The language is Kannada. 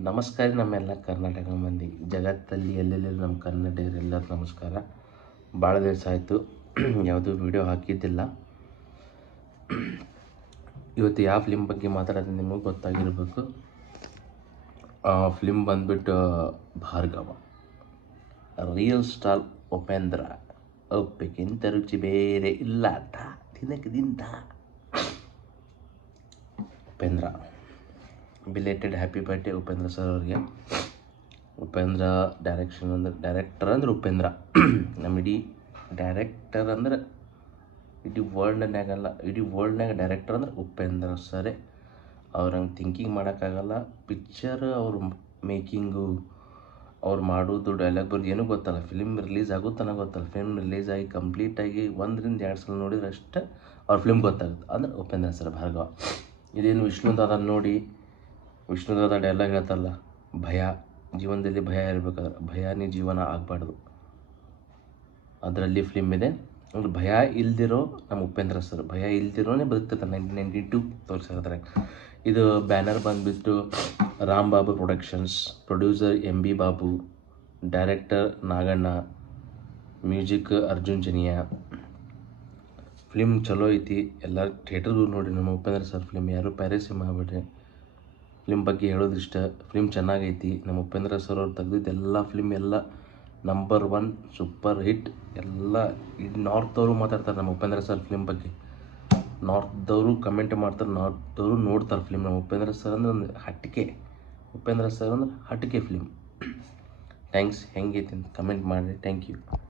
ನಮಸ್ಕಾರ ನಮ್ಮೆಲ್ಲ ಕರ್ನಾಟಕ ಮಂದಿ ಜಗತ್ತಲ್ಲಿ ಎಲ್ಲೆಲ್ಲಿ ನಮ್ಮ ಕನ್ನಡಿಗರೆಲ್ಲರೂ ನಮಸ್ಕಾರ. ಭಾಳ ದಿವಸ ಆಯಿತು ಯಾವುದೂ ವಿಡಿಯೋ ಹಾಕಿದ್ದಿಲ್ಲ. ಇವತ್ತು ಯಾವ ಫಿಲ್ಮ್ ಬಗ್ಗೆ ಮಾತಾಡೋದು ನಿಮಗೆ ಗೊತ್ತಾಗಿರಬೇಕು. ಫಿಲ್ಮ್ ಬಂದುಬಿಟ್ಟು ಭಾರ್ಗವ. Real star Upendra. ಒಪ್ಪಿಗಿಂತ ರುಚಿ ಬೇರೆ ಇಲ್ಲ ದಿನಕ್ಕಿಂತ Upendra. Belated happy birthday Upendra sir ಅವ್ರಿಗೆ. ಉಪೇಂದ್ರ ಡೈರೆಕ್ಟರ್ ಅಂದ್ರೆ ಉಪೇಂದ್ರ. ನಮ್ಮ ಇಡೀ ಡೈರೆಕ್ಟರ್ ಅಂದ್ರೆ ಇಡೀ ವರ್ಲ್ಡ್ನಾಗ ಡೈರೆಕ್ಟರ್ ಅಂದ್ರೆ ಉಪೇಂದ್ರ ಸರೇ. ಅವ್ರಂಗೆ ಥಿಂಕಿಂಗ್ ಮಾಡೋಕ್ಕಾಗಲ್ಲ. ಪಿಕ್ಚರ್ ಅವ್ರ ಮೇಕಿಂಗು, ಅವ್ರು ಮಾಡೋದು, ಡೈಲಾಗ್ ಬರ್ದು ಏನೂ ಗೊತ್ತಲ್ಲ. ಫಿಲ್ಮ್ ರಿಲೀಸ್ ಆಗುತ್ತಾನ ಗೊತ್ತಲ್ಲ. ಫಿಲ್ಮ್ ರಿಲೀಸ್ ಆಗಿ ಕಂಪ್ಲೀಟಾಗಿ 1-2 ಸಲ ನೋಡಿದ್ರೆ ಅಷ್ಟೇ ಅವ್ರ ಫಿಲ್ಮ್ ಗೊತ್ತಾಗುತ್ತೆ. ಅಂದ್ರೆ ಉಪೇಂದ್ರ ಸರ್ ಭಾರ್ಗವ. ಇದೇನು ವಿಷ್ಣುದಾದ ನೋಡಿ, ವಿಷ್ಣುದಾದ ಡೈಲಾಗ್ ಹೇಳ್ತಾರಲ್ಲ, ಭಯ ಜೀವನದಲ್ಲಿ ಭಯ ಇರಬೇಕಾದ್ರೆ ಭಯನೇ ಜೀವನ ಆಗಬಾರ್ದು, ಅದರಲ್ಲಿ ಫಿಲ್ಮ್ ಇದೆ. ಅಂದ್ರೆ ಭಯ ಇಲ್ದಿರೋ ನಮ್ಮ ಉಪೇಂದ್ರ ಸರ್, ಭಯ ಇಲ್ದಿರೋನೇ ಬದುಕ್ತಿರ್ತಾರೆ. 1992 ತೋರಿಸಿರ್ತಾರೆ. ಇದು ಬ್ಯಾನರ್ ಬಂದುಬಿಟ್ಟು Ram Babu productions, producer MB Babu, director Naganna, music Arjun Janya. Film ಚಲೋ ಐತಿ, ಎಲ್ಲ ಥಿಯೇಟರ್ಗೂ ನೋಡಿ ನಮ್ಮ ಉಪೇಂದ್ರ ಸರ್ ಫಿಲ್ಮ್. ಯಾರು ಪ್ಯಾರೇಸಿ ಮಾಡಬೇಡ್ರಿ. ಫಿಲ್ಮ್ ಬಗ್ಗೆ ಹೇಳೋದಿಷ್ಟ, ಫಿಲ್ಮ್ ಚೆನ್ನಾಗೈತಿ. ನಮ್ಮ ಉಪೇಂದ್ರ ಸರ್ ಅವ್ರು ತೆಗೆದಿದ್ದೆಲ್ಲ ಫಿಲ್ಮ್ ಎಲ್ಲ ನಂಬರ್ 1 ಸೂಪರ್ ಹಿಟ್. ಎಲ್ಲ ನಾರ್ತ್ದವರು ಮಾತಾಡ್ತಾರೆ ನಮ್ಮ ಉಪೇಂದ್ರ ಸರ್ ಫಿಲ್ಮ್ ಬಗ್ಗೆ. ನಾರ್ತ್ದವರು ಕಮೆಂಟ್ ಮಾಡ್ತಾರೆ, ನಾರ್ತ್ದವರು ನೋಡ್ತಾರೆ ಫಿಲ್ಮ್. ನಮ್ಮ ಉಪೇಂದ್ರ ಸರ್ ಅಂದ್ರೆ ಒಂದು ಹಟ್ಟಿಕೆ. ಉಪೇಂದ್ರ ಸರ್ ಅಂದ್ರೆ ಹಟ್ಟಿಕೆ ಫಿಲ್ಮ್. ಥ್ಯಾಂಕ್ಸ್. ಹೆಂಗೈತಿ ಅಂತ ಕಮೆಂಟ್ ಮಾಡಿರಿ. Thank you.